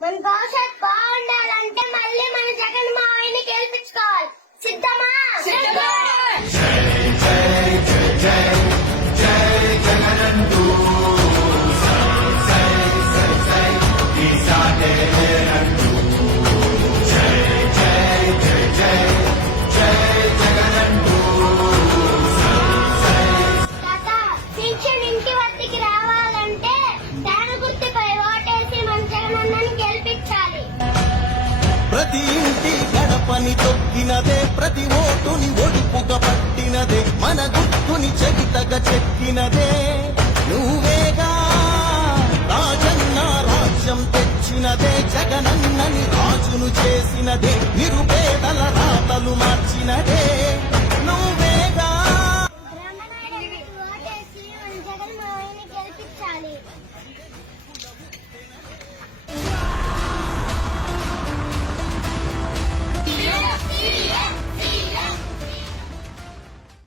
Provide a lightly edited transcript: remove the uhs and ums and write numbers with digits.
మన భవిష్యత్ బాగుండాలంటే మళ్ళీ మన జగన్ మావయ్యని గెలిపించుకోవాలి. సిద్ధమా? ఇంటి వద్దకి రావాలంటే దాని గుర్తుపై ఓటేసి మన జగనన్నని గెలిపించాలి. ప్రతి ఇంటి గడపని తొక్కినదే, ప్రతి ఓటుని ఒడుపుగా పట్టినదే, మన గుర్తుని చెవితగా చెక్కినదే నువ్వేగా. రాజన్న రాజ్యం తెచ్చినదే, జగనన్నని రాజును చేసినదే, నిరుపేదల రాతలు మార్చినదే.